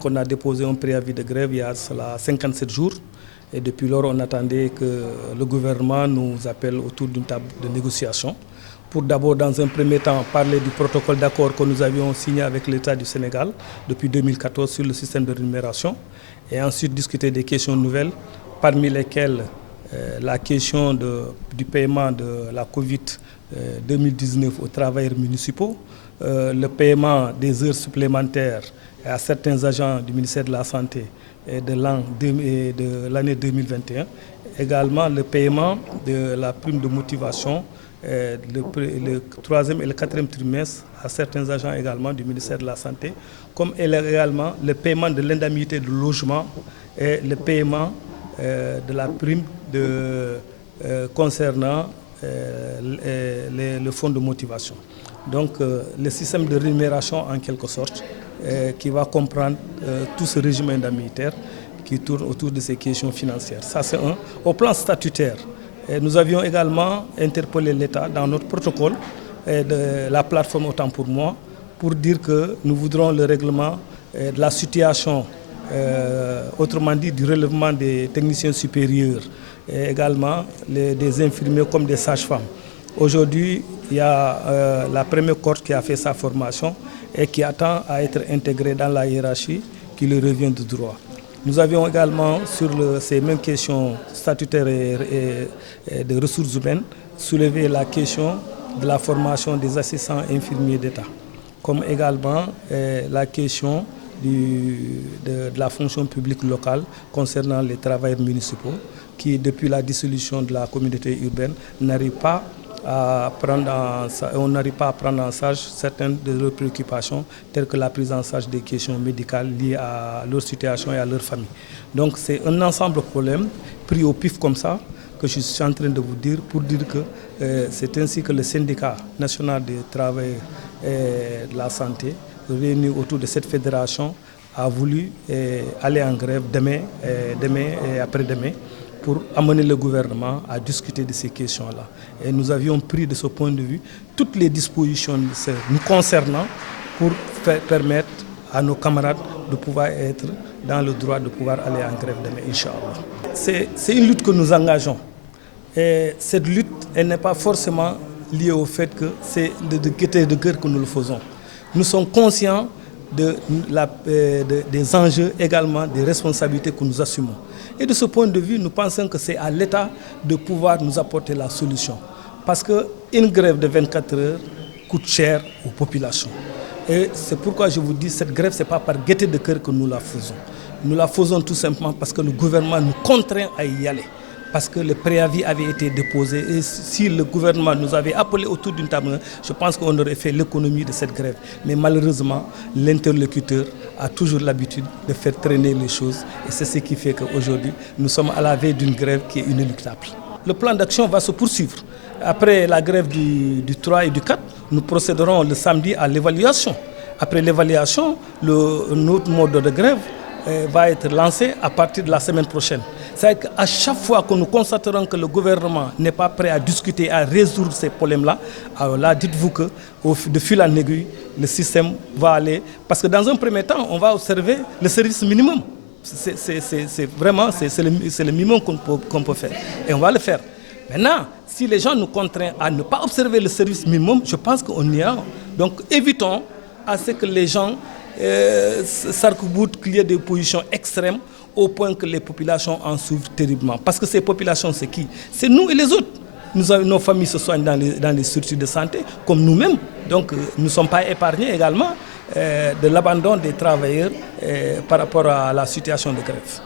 qu'on a déposé un préavis de grève il y a cela 57 jours. Et depuis lors, on attendait que le gouvernement nous appelle autour d'une table de négociation pour d'abord, dans un premier temps, parler du protocole d'accord que nous avions signé avec l'État du Sénégal depuis 2014 sur le système de rémunération et ensuite discuter des questions nouvelles, parmi lesquelles la question du paiement de la Covid 2019 aux travailleurs municipaux, le paiement des heures supplémentaires à certains agents du ministère de la Santé de l'année 2021, également le paiement de la prime de motivation le troisième et le quatrième trimestre à certains agents également du ministère de la Santé, comme également le paiement de l'indemnité de logement et le paiement de la prime concernant le fonds de motivation. Donc le système de rémunération en quelque sorte qui va comprendre tout ce régime indemnitaire qui tourne autour de ces questions financières. Ça c'est un. Au plan statutaire, nous avions également interpellé l'État dans notre protocole de la plateforme Autant pour moi pour dire que nous voudrons le règlement de la situation, autrement dit du relèvement des techniciens supérieurs et également des infirmiers comme des sages-femmes. Aujourd'hui, il y a la première cohorte qui a fait sa formation et qui attend à être intégrée dans la hiérarchie qui lui revient de droit. Nous avions également, sur ces mêmes questions statutaires et de ressources humaines, soulevé la question de la formation des assistants infirmiers d'État, comme également la question de la fonction publique locale concernant les travailleurs municipaux qui, depuis la dissolution de la communauté urbaine, n'arrivent pas à prendre en charge certaines de leurs préoccupations, telles que la prise en charge des questions médicales liées à leur situation et à leur famille. Donc c'est un ensemble de problèmes pris au pif comme ça que je suis en train de vous dire pour dire que c'est ainsi que le syndicat national des travailleurs et de la santé, réuni autour de cette fédération, a voulu aller en grève demain et après-demain pour amener le gouvernement à discuter de ces questions-là. Et nous avions pris de ce point de vue toutes les dispositions nous concernant pour permettre à nos camarades de pouvoir être dans le droit de pouvoir aller en grève demain, Inch'Allah. C'est une lutte que nous engageons. Et cette lutte, elle n'est pas forcément liée au fait que c'est de gaieté de cœur que nous le faisons. Nous sommes conscients des enjeux également, des responsabilités que nous assumons. Et de ce point de vue, nous pensons que c'est à l'État de pouvoir nous apporter la solution. Parce qu'une grève de 24 heures coûte cher aux populations. Et c'est pourquoi je vous dis, cette grève, ce n'est pas par gaieté de cœur que nous la faisons. Nous la faisons tout simplement parce que le gouvernement nous contraint à y aller. Parce que le préavis avait été déposé et si le gouvernement nous avait appelé autour d'une table, je pense qu'on aurait fait l'économie de cette grève. Mais malheureusement, l'interlocuteur a toujours l'habitude de faire traîner les choses et c'est ce qui fait qu'aujourd'hui, nous sommes à la veille d'une grève qui est inéluctable. Le plan d'action va se poursuivre. Après la grève du 3 et du 4, nous procéderons le samedi à l'évaluation. Après l'évaluation, notre mode de grève va être lancé à partir de la semaine prochaine. C'est-à-dire qu'à chaque fois que nous constaterons que le gouvernement n'est pas prêt à discuter, à résoudre ces problèmes-là, alors là, dites-vous que de fil en aiguille, le système va aller. Parce que dans un premier temps, on va observer le service minimum. C'est vraiment le minimum qu'on peut faire. Et on va le faire. Maintenant, si les gens nous contraignent à ne pas observer le service minimum, je pense qu'on ira. Donc évitons à ce que les gens s'arc-boutent, qu'il y ait des positions extrêmes au point que les populations en souffrent terriblement. Parce que ces populations, c'est qui? C'est nous et les autres. Nos familles se soignent dans les structures de santé, comme nous-mêmes. Donc nous ne sommes pas épargnés également de l'abandon des travailleurs par rapport à la situation de grève.